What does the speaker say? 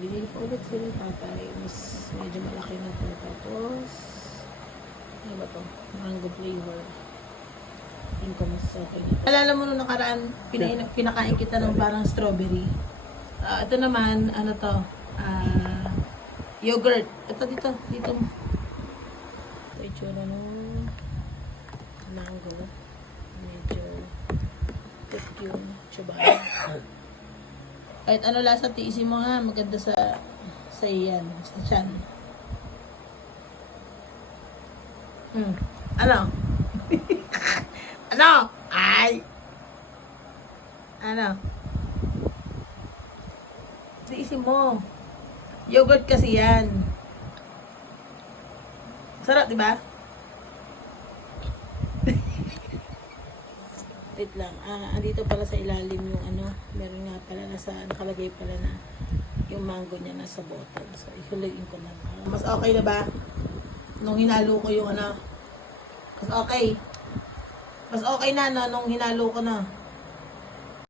Binili ko ulit sila tatay. Mas medyo malaki na po. Tapos, ano ba to? Mango flavor. Tingin ko mas okay na. Alala mo nung nakaraan, pinakain kita ng parang strawberry. Ito naman, ano to? Yogurt. Ito dito. Ito itsura nung mango. Medyo cute yung tsubaya. Kahit ano lasa, tiisin mo ha. Maganda sa iyan. Sa tiyan. Ano? Ano? Ay! Ano? Tiisin mo. Yogurt kasi yan. Sarap, di ba? Wait lang. Andito pala sa ilalim yung ano. Meron nga pala nakalagay pala na yung mango niya nasa bottle. So, ihulagin ko na. Mas okay na ba? Nung hinalo ko yung ano. Mas okay. Mas okay na, no? Nung hinalo ko na.